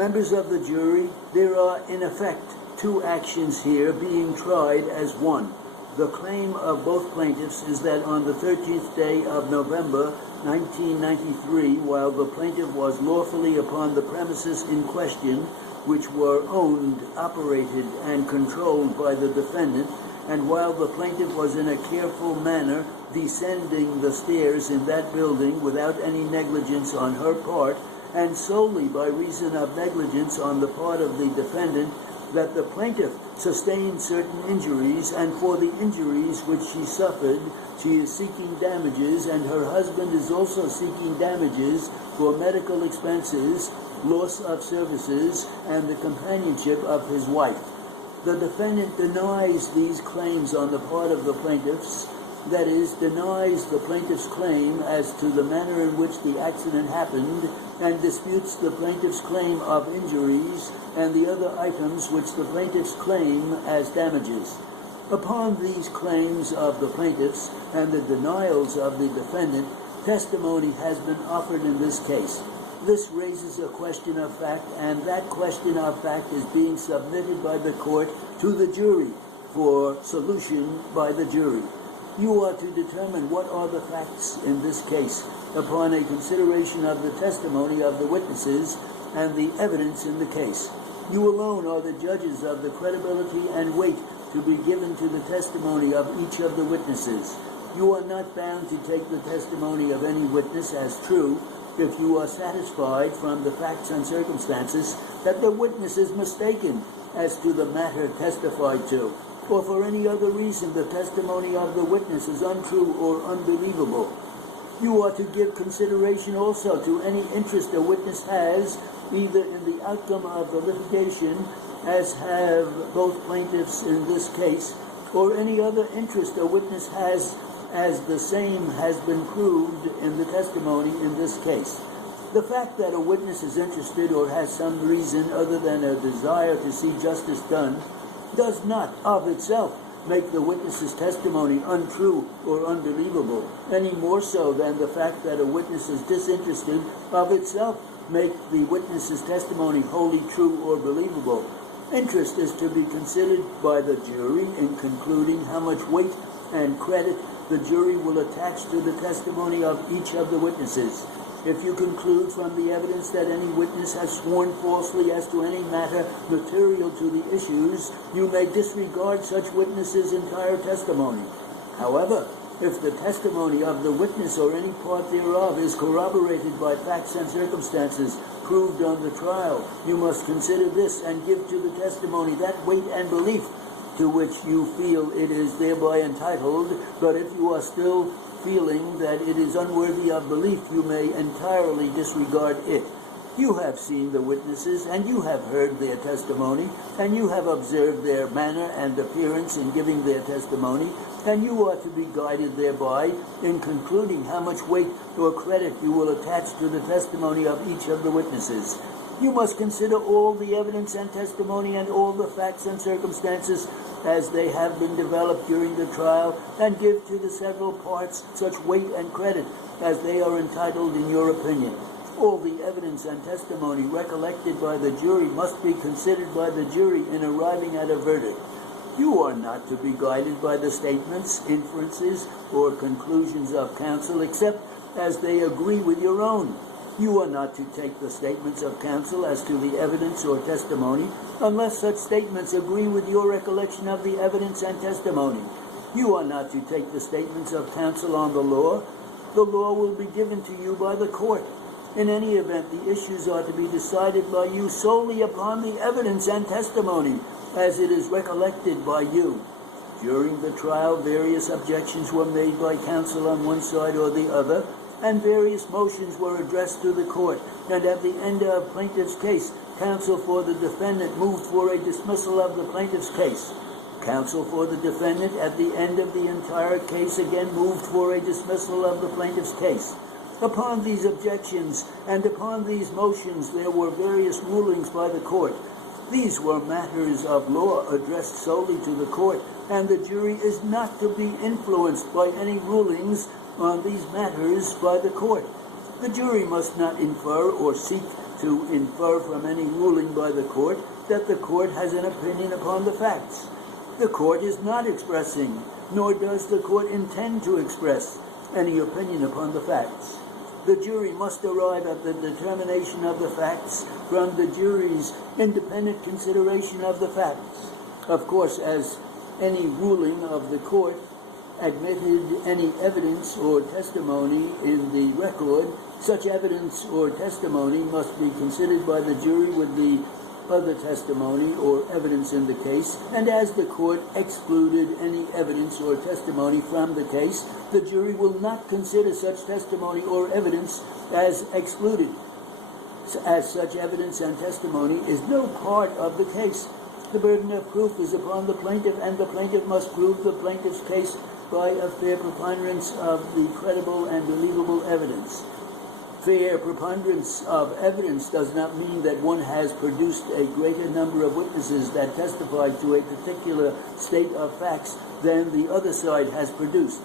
Members of the jury, there are in effect two actions here being tried as one. The claim of both plaintiffs is that on the 13th day of November 1993, while the plaintiff was lawfully upon the premises in question, which were owned, operated, and controlled by the defendant, and while the plaintiff was in a careful manner descending the stairs in that building without any negligence on her part, and solely by reason of negligence on the part of the defendant, that the plaintiff sustained certain injuries, and for the injuries which she suffered, she is seeking damages, and her husband is also seeking damages for medical expenses, loss of services, and the companionship of his wife. The defendant denies these claims on the part of the plaintiffs, that is, denies the plaintiff's claim as to the manner in which the accident happened, and disputes the plaintiff's claim of injuries and the other items which the plaintiffs claim as damages. Upon these claims of the plaintiffs and the denials of the defendant, testimony has been offered in this case. This raises a question of fact, and that question of fact is being submitted by the court to the jury for solution by the jury. You are to determine what are the facts in this case upon a consideration of the testimony of the witnesses and the evidence in the case. You alone are the judges of the credibility and weight to be given to the testimony of each of the witnesses. You are not bound to take the testimony of any witness as true if you are satisfied from the facts and circumstances that the witness is mistaken as to the matter testified to, or for any other reason the testimony of the witness is untrue or unbelievable. You are to give consideration also to any interest a witness has, either in the outcome of the litigation, as have both plaintiffs in this case, or any other interest a witness has as the same has been proved in the testimony in this case. The fact that a witness is interested or has some reason other than a desire to see justice done does not, of itself, make the witness's testimony untrue or unbelievable, any more so than the fact that a witness is disinterested of itself make the witness's testimony wholly true or believable. Interest is to be considered by the jury in concluding how much weight and credit the jury will attach to the testimony of each of the witnesses. If you conclude from the evidence that any witness has sworn falsely as to any matter material to the issues, you may disregard such witness's entire testimony. However, if the testimony of the witness or any part thereof is corroborated by facts and circumstances proved on the trial, you must consider this and give to the testimony that weight and belief to which you feel it is thereby entitled. But if you are still feeling that it is unworthy of belief, you may entirely disregard it. You have seen the witnesses, and you have heard their testimony, and you have observed their manner and appearance in giving their testimony, and you are to be guided thereby in concluding how much weight or credit you will attach to the testimony of each of the witnesses. You must consider all the evidence and testimony and all the facts and circumstances as they have been developed during the trial, and give to the several parts such weight and credit as they are entitled in your opinion. All the evidence and testimony recollected by the jury must be considered by the jury in arriving at a verdict. You are not to be guided by the statements, inferences, or conclusions of counsel except as they agree with your own. You are not to take the statements of counsel as to the evidence or testimony unless such statements agree with your recollection of the evidence and testimony. You are not to take the statements of counsel on the law. The law will be given to you by the court. In any event, the issues are to be decided by you solely upon the evidence and testimony as it is recollected by you. During the trial, various objections were made by counsel on one side or the other, and various motions were addressed to the court, and at the end of plaintiff's case, counsel for the defendant moved for a dismissal of the plaintiff's case. Counsel for the defendant at the end of the entire case again moved for a dismissal of the plaintiff's case. Upon these objections and upon these motions there were various rulings by the court. These were matters of law addressed solely to the court, and the jury is not to be influenced by any rulings on these matters by the court. The jury must not infer or seek to infer from any ruling by the court that the court has an opinion upon the facts. The court is not expressing, nor does the court intend to express, any opinion upon the facts. The jury must arrive at the determination of the facts from the jury's independent consideration of the facts. Of course, as any ruling of the court admitted any evidence or testimony in the record, such evidence or testimony must be considered by the jury with the other testimony or evidence in the case, and as the court excluded any evidence or testimony from the case, the jury will not consider such testimony or evidence as excluded, as such evidence and testimony is no part of the case. The burden of proof is upon the plaintiff, and the plaintiff must prove the plaintiff's case by a fair preponderance of the credible and believable evidence. Fair preponderance of evidence does not mean that one has produced a greater number of witnesses that testify to a particular state of facts than the other side has produced.